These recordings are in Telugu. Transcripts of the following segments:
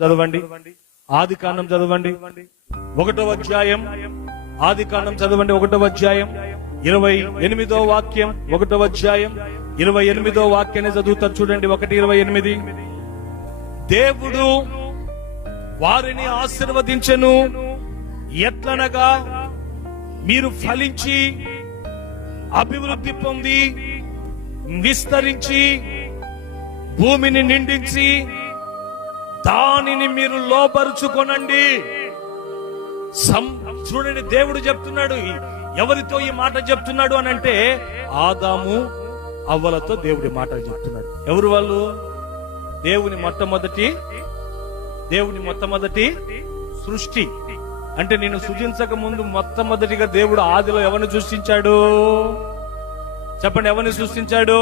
చదవండి. ఆది కాండం చదవండి 1వ అధ్యాయం. ఆది కాండం చదవండి 1వ అధ్యాయం 28వ వాక్యం. 1వ అధ్యాయం 28వ వాక్యాన్ని చదువుతారు చూడండి. 1:28. దేవుడు వారిని ఆశీర్వదించెను, ఎట్లనగా మీరు ఫలించి అభివృద్ధి పొంది విస్తరించి భూమిని నిండించి దానిని మీరు లోపరుచుకొనండి. చూడండి, దేవుడు చెప్తున్నాడు. ఎవరితో ఈ మాట చెప్తున్నాడు అని అంటే ఆదాము అవ్వలతో దేవుడి మాటలు చెప్తున్నాడు. ఎవరు వాళ్ళు? దేవుని మొట్టమొదటి సృష్టి. అంటే నేను సృజించక ముందు మొట్టమొదటిగా దేవుడు ఆదిలో ఎవరిని సృష్టించాడు? చెప్పండి, ఎవరిని సృష్టించాడు?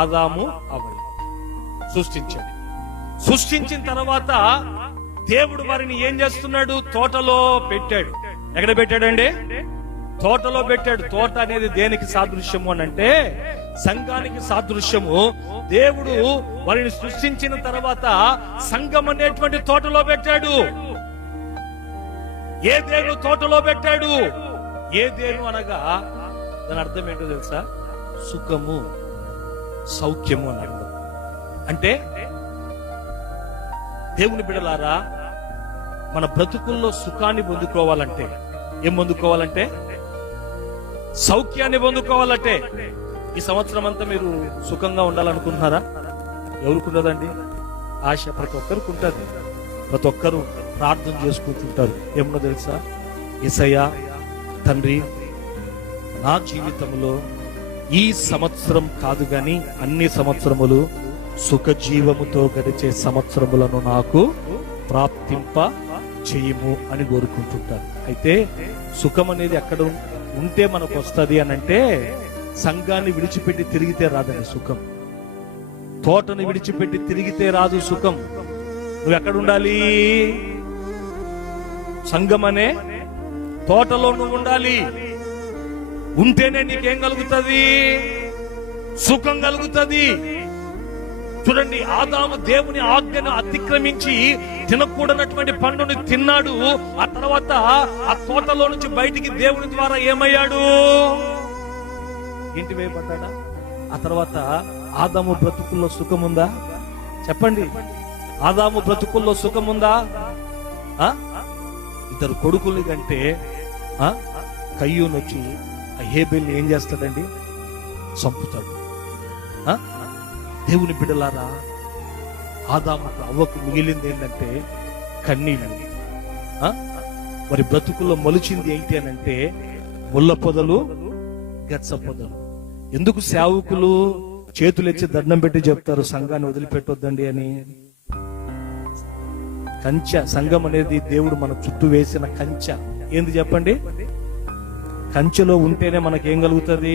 ఆదాము అవ్వలు సృష్టించాడు. సృష్టించిన తర్వాత దేవుడు వారిని ఏం చేస్తున్నాడు? తోటలో పెట్టాడు. ఎక్కడ పెట్టాడండి? తోటలో పెట్టాడు. తోట అనేది దేనికి సాదృశ్యము అని అంటే సంఘానికి సాదృశ్యము. దేవుడు వారిని సృష్టించిన తర్వాత సంఘం అనేటువంటి తోటలో పెట్టాడు. ఏదేను తోటలో పెట్టాడు. ఏదేను అనగా దాని అర్థం ఏంటో తెలుసా? సుఖము, సౌఖ్యము అని అర్థం. అంటే దేవుని బిడ్డలారా, మన బ్రతుకుల్లో సుఖాన్ని పొందుకోవాలంటే ఏం పొందుకోవాలంటే? సౌఖ్యాన్ని పొందుకోవాలంటే ఈ సంవత్సరం అంతా మీరు సుఖంగా ఉండాలనుకుంటున్నారా? ఎవరికి ఉండదండి? ఆశ ప్రతి ఒక్కరికి ఉంటుంది. ప్రతి ఒక్కరు ప్రార్థన చేసుకుంటుంటారు. ఏమన్నా తెలుసా? యేసయ్యా తండ్రి, నా జీవితంలో ఈ సంవత్సరం కాదు గాని అన్ని సంవత్సరములు సుఖ జీవముతో గడిచే సంవత్సరములను నాకు ప్రాప్తింప చేయము అని కోరుకుంటుంటారు. అయితే సుఖం అనేది ఎక్కడ ఉంటే మనకు వస్తుంది అని అంటే సంఘాన్ని విడిచిపెట్టి తిరిగితే రాదండి సుఖం. తోటను విడిచిపెట్టి తిరిగితే రాదు సుఖం. నువ్వు ఎక్కడ ఉండాలి? సంఘం అనే తోటలో నువ్వు ఉండాలి. ఉంటేనే నీకేం కలుగుతుంది? సుఖం కలుగుతుంది. చూడండి, ఆదాము దేవుని ఆజ్ఞను అతిక్రమించి తినకూడనటువంటి పండుని తిన్నాడు. ఆ తర్వాత ఆ తోటలో నుంచి బయటికి దేవుని ద్వారా ఏమయ్యాడు? ఇంటి వేయబడ్డాడా? ఆ తర్వాత ఆదాము బ్రతుకుల్లో సుఖముందా? చెప్పండి, ఆదాము బ్రతుకుల్లో సుఖముందా? ఇద్దరు కొడుకులు కంటే కయ్యూను వచ్చి ఆ హేబెల్ని ఏం చేస్తాడండి? చంపుతాడు. దేవుని బిడ్డలారా, ఆదాముకు అవ్వకు మిగిలింది ఏంటంటే కన్నీళ్ళు. మరి బ్రతుకుల్లో మొలిచింది ఏంటి అని అంటే ముళ్ళ పొదలు, గచ్చ పొదలు. ఎందుకు సేవకులు చేతులెచ్చి దండం పెట్టి చెప్తారు సంఘాన్ని వదిలిపెట్టొద్దండి అని? కంచె. సంఘం అనేది దేవుడు మన చుట్టూ వేసిన కంచె. ఏంది చెప్పండి? కంచెలో ఉంటేనే మనకేం కలుగుతుంది?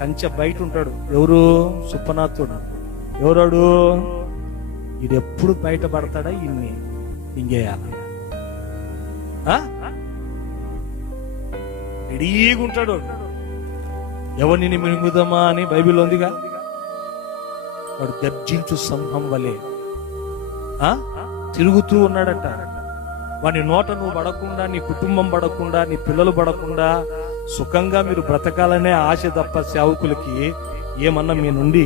కంచె బయట ఉంటాడు. ఎవరు? సుప్పనాథుడు. ఎవరాడు? ఇది ఎప్పుడు బయట పడతాడా? ఇన్ని ఇంకేయాలి. రెడీగా ఉంటాడు. ఎవరిని మింగుదామా అని బైబిల్ ఉందిగా. వాడు గర్జించు సింహం వలె తిరుగుతూ ఉన్నాడట. వాని నోట నువ్వు పడకుండా, నీ కుటుంబం పడకుండా, నీ పిల్లలు పడకుండా సుఖంగా మీరు బ్రతకాలనే ఆశ తప్ప సేవకులకి ఏమన్నా మీ నుండి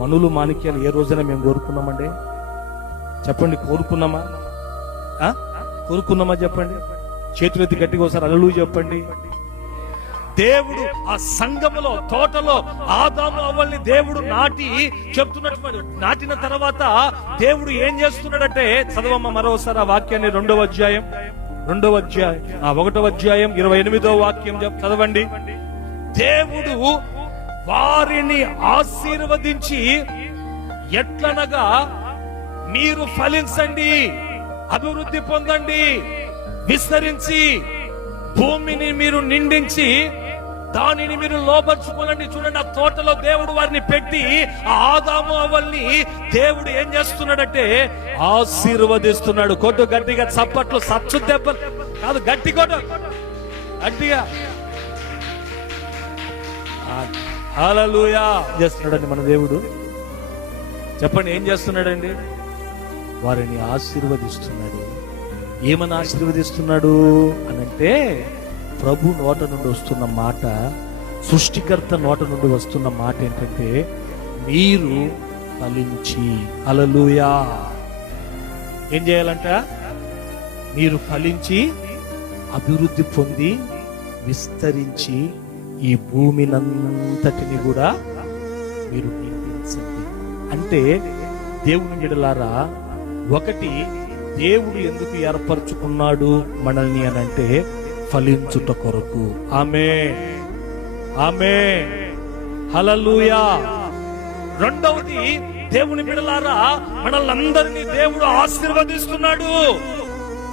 మనులు మాణిక్యాలు ఏ రోజైనా మేము కోరుకున్నామండి? చెప్పండి, కోరుకున్నామా? కోరుకున్నామా? చెప్పండి. చేతులెత్తి గట్టిగా ఒకసారి హల్లెలూయా చెప్పండి. దేవుడు ఆ సంఘములో, తోటలో ఆదాము అవ్వల్ని దేవుడు చెప్తున్నట్టు నాటిన తర్వాత దేవుడు ఏం చేస్తున్నాడంటే, చదవమ్మ మరోసారి ఆ వాక్యాన్ని. 1వ అధ్యాయం 28వ వాక్యం చదవండి. దేవుడు వారిని ఆశీర్వదించి ఎట్లనగా మీరు ఫలించండి, అభివృద్ధి పొందండి, విస్తరించి భూమిని మీరు నిండించి దానిని మీరు లోపరుచుకోనండి. చూడండి, ఆ తోటలో దేవుడు వారిని పెట్టి ఆ ఆదాము అవ్వల్ని దేవుడు ఏం చేస్తున్నాడంటే ఆశీర్వదిస్తున్నాడు. కొట్టు గట్టిగా చప్పట్లు, సచ్చు దెబ్బలు కాదు, గట్టి కొట్టు గట్టిగా. హల్లెలూయా చేస్తున్నాడండి మన దేవుడు. చెప్పండి, ఏం చేస్తున్నాడండి? వారిని ఆశీర్వదిస్తున్నాడు. ఏమని ఆశీర్వదిస్తున్నాడు అనంటే, ప్రభు నోట నుండి వస్తున్న మాట, సృష్టికర్త నోట నుండి వస్తున్న మాట ఏంటంటే, మీరు ఫలించి, హల్లెలూయా, ఏం చేయాలంట? మీరు ఫలించి అభివృద్ధి పొంది విస్తరించి ఈ భూమినంతటిని కూడా మీరు నిందించండి. అంటే దేవుని బిడ్డలారా, ఒకటి, దేవుడు ఎందుకు ఏర్పరచుకున్నాడు మనల్ని అనంటే ఫలించుట కొరకు. ఆమేన్, ఆమేన్, హల్లెలూయా. రెండవది, దేవుని బిడ్డలారా, మనల్ని అందరినీ దేవుడు ఆశీర్వదిస్తున్నాడు.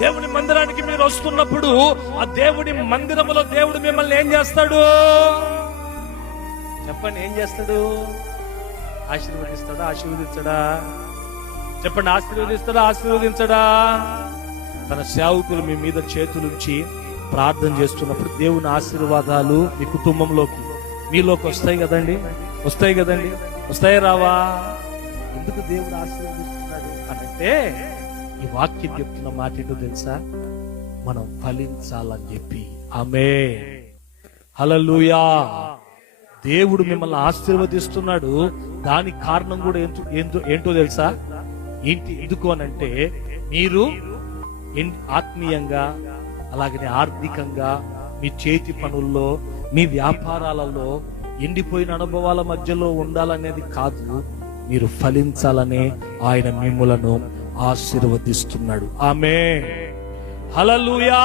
దేవుని మందిరానికి మీరు వస్తున్నప్పుడు ఆ దేవుని మందిరములో దేవుడు మిమ్మల్ని ఏం చేస్తాడు చెప్పండి? ఏం చేస్తాడు? ఆశీర్వదిస్తాడా? ఆశీర్వదించడా? చెప్పండి, ఆశీర్వదిస్తాడా? ఆశీర్వదించడా? తన సేవకులు మీ మీద చేతులుంచి ప్రార్థన చేస్తున్నప్పుడు దేవుని ఆశీర్వాదాలు మీ కుటుంబంలోకి, మీలోకి వస్తాయి కదండి, వస్తాయి కదండి, వస్తాయి రావా? ఎందుకు దేవుడు ఆశీర్వదిస్తున్నాడు అనంటే, ఈ వాక్యం చెప్తున్న మాట ఏంటో తెలుసా? మనం ఫలించాలని చెప్పి. ఆమేన్, హల్లెలూయా. దేవుడు మిమ్మల్ని ఆశీర్వదిస్తున్నాడు. దానికి కారణం కూడా ఏంటో తెలుసా? ఎందుకు అనంటే, మీరు ఆత్మీయంగా, అలాగనే ఆర్థికంగా, మీ చేతి పనుల్లో, మీ వ్యాపారాలలో ఎండిపోయిన అనుభవాల మధ్యలో ఉండాలనేది కాదు, మీరు ఫలించాలనే ఆయన మిమ్ములను ఆశీర్వదిస్తున్నాడు. ఆమేన్, హల్లెలూయా.